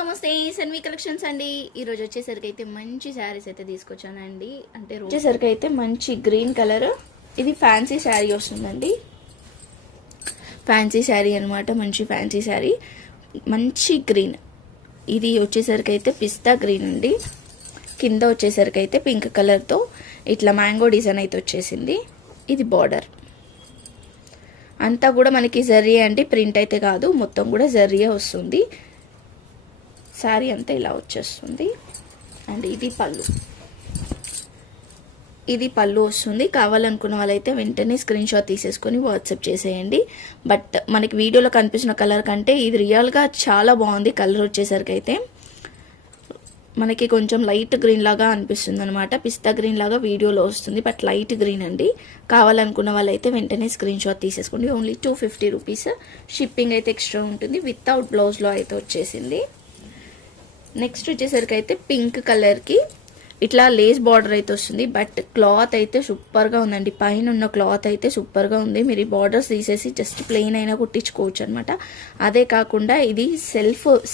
నమస్తే సన్వి కలెక్షన్స్ అండి. ఈరోజు వచ్చేసరికి అయితే మంచి శారీస్ అయితే తీసుకొచ్చానండి. అంటే వచ్చేసరికి అయితే మంచి గ్రీన్ కలర్, ఇది ఫ్యాన్సీ శారీ వస్తుందండి. ఫ్యాన్సీ శారీ అనమాట, మంచి ఫ్యాన్సీ శారీ, మంచి గ్రీన్. ఇది వచ్చేసరికి అయితే పిస్తా గ్రీన్ అండి. కింద వచ్చేసరికి అయితే పింక్ కలర్తో ఇట్లా మ్యాంగో డిజైన్ అయితే వచ్చేసింది. ఇది బార్డర్ అంతా కూడా మనకి జరియే అండి, ప్రింట్ అయితే కాదు, మొత్తం కూడా జరియే వస్తుంది. శారీ అంతా ఇలా వచ్చేస్తుంది. అండ్ ఇది పళ్ళు, ఇది పళ్ళు వస్తుంది. కావాలనుకున్న వాళ్ళైతే వెంటనే స్క్రీన్ షాట్ తీసేసుకొని వాట్సాప్ చేసేయండి. బట్ మనకి వీడియోలో కనిపిస్తున్న కలర్ కంటే ఇది రియల్గా చాలా బాగుంది. కలర్ వచ్చేసరికి అయితే మనకి కొంచెం లైట్ గ్రీన్ లాగా అనిపిస్తుంది అనమాట. పిస్తా గ్రీన్ లాగా వీడియోలో వస్తుంది, బట్ లైట్ గ్రీన్ అండి. కావాలనుకున్న వాళ్ళైతే వెంటనే స్క్రీన్ షాట్ తీసేసుకోండి. Only 250 rupees. షిప్పింగ్ అయితే ఎక్స్ట్రా ఉంటుంది. వితౌట్ బ్లౌజ్లో అయితే వచ్చేసింది. నెక్స్ట్ వచ్చేసరికి అయితే పింక్ కలర్కి ఇట్లా లేస్ బార్డర్ అయితే వస్తుంది. బట్ క్లాత్ అయితే సూపర్గా ఉందండి. పైన ఉన్న క్లాత్ అయితే సూపర్గా ఉంది. మీరు ఈ బార్డర్స్ తీసేసి జస్ట్ ప్లెయిన్ అయినా కుట్టించుకోవచ్చు అనమాట. అదే కాకుండా ఇది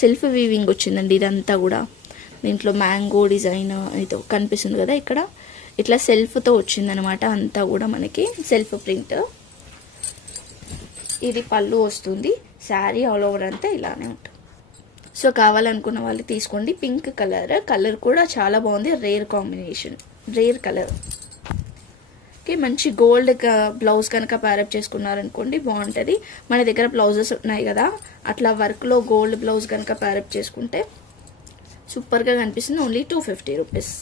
సెల్ఫ్ వీవింగ్ వచ్చిందండి. ఇదంతా కూడా దీంట్లో మ్యాంగో డిజైన్ అయితే కనిపిస్తుంది కదా, ఇక్కడ ఇట్లా సెల్ఫ్తో వచ్చిందనమాట. అంతా కూడా మనకి సెల్ఫ్ ప్రింట్. ఇది పళ్ళు వస్తుంది. శారీ ఆల్ ఓవర్ అంతా ఇలానే ఉంటుంది. సో కావాలనుకున్న వాళ్ళు తీసుకోండి. పింక్ కలర్ కూడా చాలా బాగుంది. Rare combination, rare colour. Okay, మంచి గోల్డ్ బ్లౌజ్ కనుక ప్యారప్ చేసుకున్నారనుకోండి బాగుంటుంది. మన దగ్గర బ్లౌజెస్ ఉన్నాయి కదా, అట్లా వర్క్లో గోల్డ్ బ్లౌజ్ కనుక ప్యారప్ చేసుకుంటే సూపర్గా కనిపిస్తుంది. Only 250 rupees.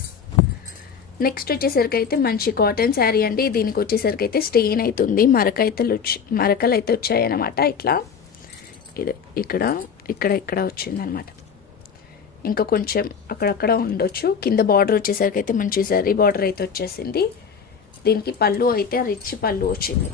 నెక్స్ట్ వచ్చేసరికి అయితే మంచి కాటన్ శారీ అండి. దీనికి వచ్చేసరికి అయితే స్టెయిన్ అవుతుంది, మరకలు అయితే వచ్చాయి అనమాట. ఇట్లా ఇది ఇక్కడ వచ్చిందనమాట. ఇంకా కొంచెం అక్కడక్కడ ఉండొచ్చు. కింద బార్డర్ వచ్చేసరికి అయితే మంచి జరీ బార్డర్ అయితే వచ్చేసింది. దీనికి పళ్ళు అయితే రిచ్ పళ్ళు వచ్చింది.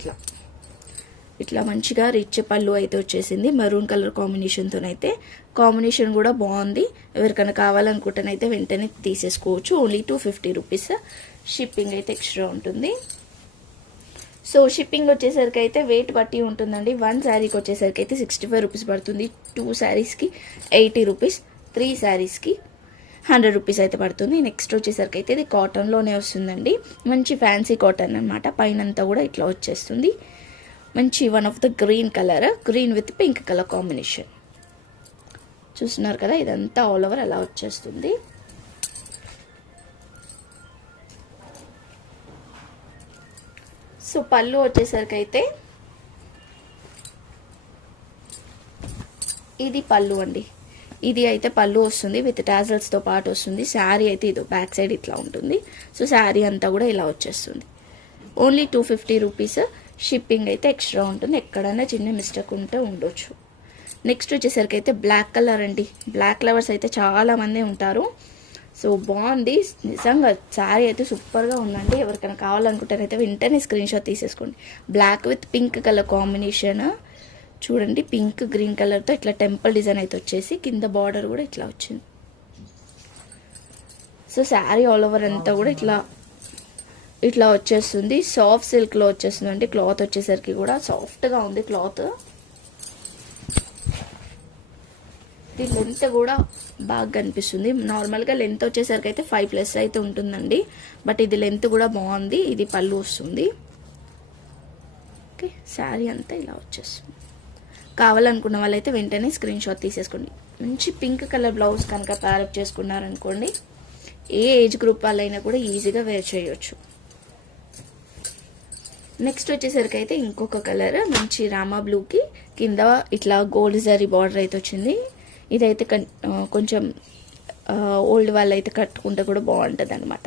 ఇట్లా మంచిగా రిచ్ పళ్ళు అయితే వచ్చేసింది. మెరూన్ కలర్ కాంబినేషన్తోనైతే కాంబినేషన్ కూడా బాగుంది. ఎవరికైనా కావాలనుకుంటేనైతే వెంటనే తీసేసుకోవచ్చు. Only 250 rupees. షిప్పింగ్ అయితే ఎక్స్ట్రా ఉంటుంది. సో షిప్పింగ్ వచ్చేసరికి అయితే వెయిట్ బట్టి ఉంటుందండి. 1 శారీకి వచ్చేసరికి అయితే 65 రూపీస్ పడుతుంది. 2 శారీస్కి 80 రూపీస్, 3 శారీస్కి 100 రూపీస్ అయితే పడుతుంది. నెక్స్ట్ వచ్చేసరికి అయితే ఇది కాటన్లోనే వస్తుందండి. మంచి ఫ్యాన్సీ కాటన్ అనమాట. పైనంతా కూడా ఇట్లా వచ్చేస్తుంది. మంచి one of the green colour, green with pink colour combination చూస్తున్నారు కదా. ఇదంతా ఆల్ ఓవర్ అలా వచ్చేస్తుంది. సో పళ్ళు వచ్చేసరికి అయితే ఇది పళ్ళు అండి. ఇది అయితే పళ్ళు వస్తుంది, విత్ టాజల్స్తో పాటు వస్తుంది. శారీ అయితే ఇది బ్యాక్ సైడ్ ఇట్లా ఉంటుంది. సో శారీ అంతా కూడా ఇలా వచ్చేస్తుంది. Only 250 rupees. షిప్పింగ్ అయితే ఎక్స్ట్రా ఉంటుంది. ఎక్కడైనా చిన్న మిస్టేక్ ఉంటే ఉండొచ్చు. నెక్స్ట్ వచ్చేసరికి అయితే బ్లాక్ కలర్ అండి. బ్లాక్ లవర్స్ అయితే చాలామంది ఉంటారు. సో బాగుంది నిజంగా. శారీ అయితే సూపర్గా ఉందండి. ఎవరికైనా కావాలనుకుంటారైతే వెంటనే స్క్రీన్ షాట్ తీసేసుకోండి. Black with pink colour combination చూడండి. పింక్ గ్రీన్ కలర్తో ఇట్లా టెంపుల్ డిజైన్ అయితే వచ్చేసి కింద బార్డర్ కూడా ఇట్లా వచ్చింది. సో శారీ ఆల్ ఓవర్ అంతా కూడా ఇట్లా వచ్చేస్తుంది. సాఫ్ట్ సిల్క్లో వచ్చేస్తుంది అండి. క్లాత్ వచ్చేసరికి కూడా సాఫ్ట్గా ఉంది క్లాత్. ఇది లెంత్ కూడా బాగా కనిపిస్తుంది. నార్మల్గా లెంత్ వచ్చేసరికి అయితే 5+ అయితే ఉంటుందండి. బట్ ఇది లెంత్ కూడా బాగుంది. ఇది పళ్ళు వస్తుంది. ఓకే, శారీ అంతా ఇలా వచ్చేస్తుంది. కావాలనుకున్న వాళ్ళైతే వెంటనే స్క్రీన్ షాట్ తీసేసుకోండి. మంచి పింక్ కలర్ బ్లౌజ్ కనుక ప్యారప్ చేసుకున్నారనుకోండి, ఏ ఏజ్ గ్రూప్ వాళ్ళైనా కూడా ఈజీగా వేర్ చేయొచ్చు. నెక్స్ట్ వచ్చేసరికి అయితే ఇంకొక కలర్ మంచి రామా బ్లూకి కింద ఇట్లా గోల్డ్ జరీ బార్డర్ అయితే వచ్చింది. ఇదైతే కొంచెం ఓల్డ్ వాళ్ళు అయితే కట్టుకుంటే కూడా బాగుంటుంది అనమాట.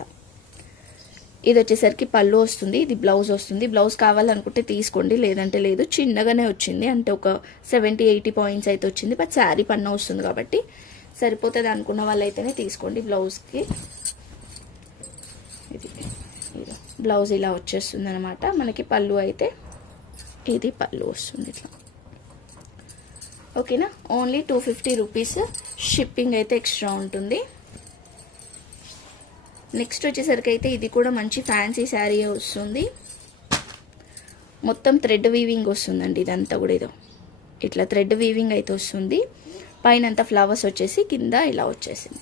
ఇది వచ్చేసరికి పళ్ళు వస్తుంది. ఇది బ్లౌజ్ వస్తుంది. బ్లౌజ్ కావాలనుకుంటే తీసుకోండి, లేదంటే లేదు. చిన్నగానే వచ్చింది, అంటే ఒక 70-80 పాయింట్స్ అయితే వచ్చింది. బట్ శారీ పన్న వస్తుంది కాబట్టి సరిపోతుంది అనుకున్న వాళ్ళైతేనే తీసుకోండి. బ్లౌజ్కి ఇది బ్లౌజ్ ఇలా వచ్చేస్తుంది అనమాట. మనకి పళ్ళు అయితే ఇది పళ్ళు వస్తుంది ఇట్లా. ఓకేనా, ఓన్లీ 250 రూపీస్. షిప్పింగ్ అయితే ఎక్స్ట్రా ఉంటుంది. నెక్స్ట్ వచ్చేసరికి అయితే ఇది కూడా మంచి ఫ్యాన్సీ శారీ వస్తుంది. మొత్తం థ్రెడ్ వీవింగ్ వస్తుందండి. ఇదంతా కూడా ఇట్లా థ్రెడ్ వీవింగ్ అయితే వస్తుంది. పైన అంతా ఫ్లవర్స్ వచ్చేసి కింద ఇలా వచ్చేసింది.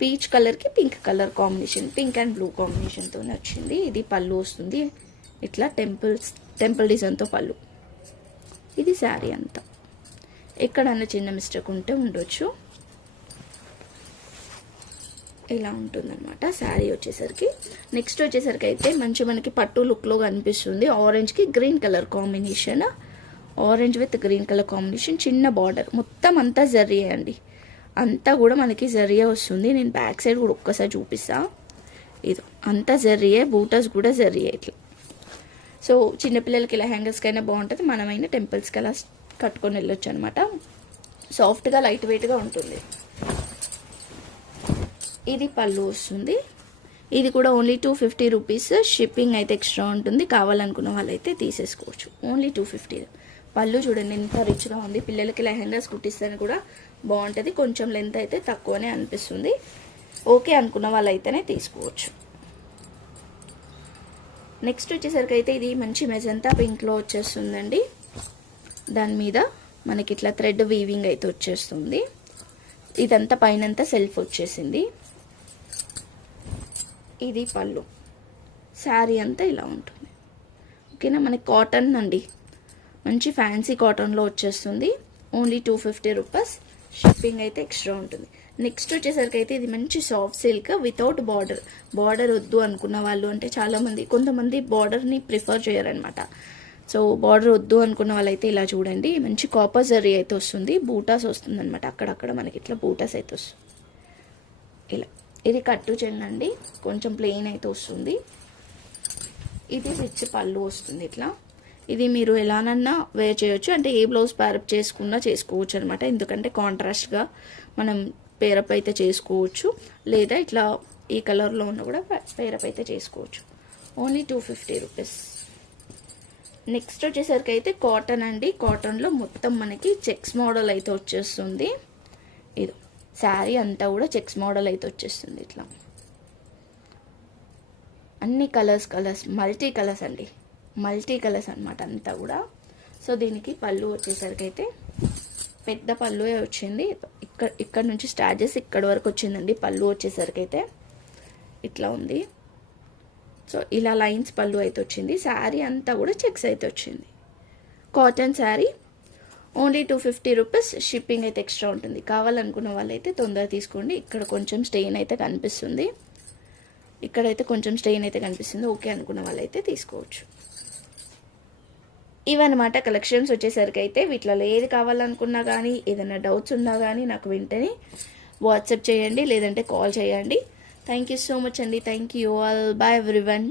పీచ్ కలర్కి pink colour combination, pink and blue కాంబినేషన్తో వచ్చింది. ఇది పళ్ళు వస్తుంది ఇట్లా టెంపుల్ డిజైన్తో పళ్ళు. ఇది శారీ అంతా. ఎక్కడన్నా చిన్న మిస్టేక్ ఉంటే ఉండొచ్చు. ఇలా ఉంటుందన్నమాట శారీ వచ్చేసరికి. నెక్స్ట్ వచ్చేసరికి అయితే మంచి మనకి పట్టు లుక్లో కనిపిస్తుంది. ఆరెంజ్కి green colour combination, orange with green colour combination, చిన్న బార్డర్, మొత్తం అంతా జర్రీ అండి, అంతా కూడా మనకి జర్రియే వస్తుంది. నేను బ్యాక్ సైడ్ కూడా ఒక్కసారి చూపిస్తా. ఇది అంతా జర్రియే, బూటాస్ కూడా జర్రియే ఇట్లా. సో చిన్నపిల్లలకి ఇలా హ్యాంగర్స్కైనా బాగుంటుంది, మనమైనా టెంపుల్స్కి అలా కట్టుకొని వెళ్ళొచ్చు అనమాట. సాఫ్ట్గా లైట్ వెయిట్గా ఉంటుంది. ఇది పళ్ళు వస్తుంది. ఇది కూడా ఓన్లీ 250 రూపీస్. షిప్పింగ్ అయితే ఎక్స్ట్రా ఉంటుంది. కావాలనుకున్న వాళ్ళైతే తీసేసుకోవచ్చు. ఓన్లీ 250. పళ్ళు చూడండి ఎంత రిచ్గా ఉంది. పిల్లలకి లెహెంగాస్ కుట్టిస్తే కూడా బాగుంటుంది. కొంచెం లెంత్ అయితే తక్కువనే అనిపిస్తుంది. ఓకే అనుకున్న వాళ్ళైతేనే తీసుకోవచ్చు. నెక్స్ట్ వచ్చేసరికి అయితే ఇది మంచి మెజంతా పింక్లో వచ్చేస్తుందండి. దాని మీద మనకి ఇట్లా థ్రెడ్ వీవింగ్ అయితే వచ్చేస్తుంది. ఇదంతా పైనంతా సెల్ఫ్ వచ్చేసింది. ఇది పళ్ళు. శారీ అంతా ఇలా ఉంటుంది. ఓకేనా. మనకి కాటన్ అండి, మంచి ఫ్యాన్సీ కాటన్లో వచ్చేస్తుంది. Only 250 rupees. షిప్పింగ్ అయితే ఎక్స్ట్రా ఉంటుంది. నెక్స్ట్ వచ్చేసరికి అయితే ఇది మంచి soft silk without border. Border వద్దు అనుకున్న వాళ్ళు, అంటే చాలామంది కొంతమంది బార్డర్ని ప్రిఫర్ చేయరనమాట. సో బార్డర్ వద్దు అనుకున్న వాళ్ళైతే ఇలా చూడండి, మంచి కాపర్ జరీ అయితే వస్తుంది. బూటాస్ వస్తుంది అనమాట, అక్కడక్కడ మనకి ఇట్లా బూటాస్ అయితే వస్తుంది ఇలా. ఇది కట్టు చెంగండి, కొంచెం ప్లెయిన్ అయితే వస్తుంది. ఇది రిచ్ పళ్ళు వస్తుంది ఇట్లా. ఇది మీరు ఎలానన్నా వేర్ చేయొచ్చు, అంటే ఏ బ్లౌజ్ పేరప్ చేసుకున్నా చేసుకోవచ్చు అనమాట. ఎందుకంటే కాంట్రాస్ట్గా మనం పేరప్ అయితే చేసుకోవచ్చు, లేదా ఇట్లా ఈ కలర్లో ఉన్న కూడా పేరప్ అయితే చేసుకోవచ్చు. Only 250 rupees. నెక్స్ట్ వచ్చేసరికి అయితే కాటన్ అండి. కాటన్లో మొత్తం మనకి చెక్స్ మోడల్ అయితే వచ్చేస్తుంది. ఇది శారీ అంతా కూడా చెక్స్ మోడల్ అయితే వచ్చేస్తుంది ఇట్లా. అన్ని కలర్స్ మల్టీ కలర్స్ అండి, మల్టీ కలర్స్ అనమాట అంతా కూడా. సో దీనికి పళ్ళు వచ్చేసరికి అయితే పెద్ద పళ్ళు వచ్చింది. ఇక్కడ నుంచి స్టార్ట్ చేసి ఇక్కడ వరకు వచ్చిందండి పళ్ళు వచ్చేసరికి అయితే ఇట్లా ఉంది. సో ఇలా లైన్స్ పళ్ళు అయితే వచ్చింది. శారీ అంతా కూడా చెక్స్ అయితే వచ్చింది. Cotton sari only 250 rupees. Shipping అయితే ఎక్స్ట్రా ఉంటుంది. కావాలనుకున్న వాళ్ళైతే తొందరగా తీసుకోండి. ఇక్కడ కొంచెం స్టెయిన్ అయితే కనిపిస్తుంది, ఇక్కడైతే కొంచెం స్టెయిన్ అయితే కనిపిస్తుంది. ఓకే అనుకున్న వాళ్ళైతే తీసుకోవచ్చు. ఇవన్నమాట కలెక్షన్స్ వచ్చేసరికి అయితే. వీటిలో ఏది కావాలనుకున్నా కానీ, ఏదైనా డౌట్స్ ఉన్నా కానీ నాకు వెంటనే వాట్సాప్ చేయండి, లేదంటే కాల్ చేయండి. థ్యాంక్ యూ సో మచ్ అండి. Thank you all. Bye everyone.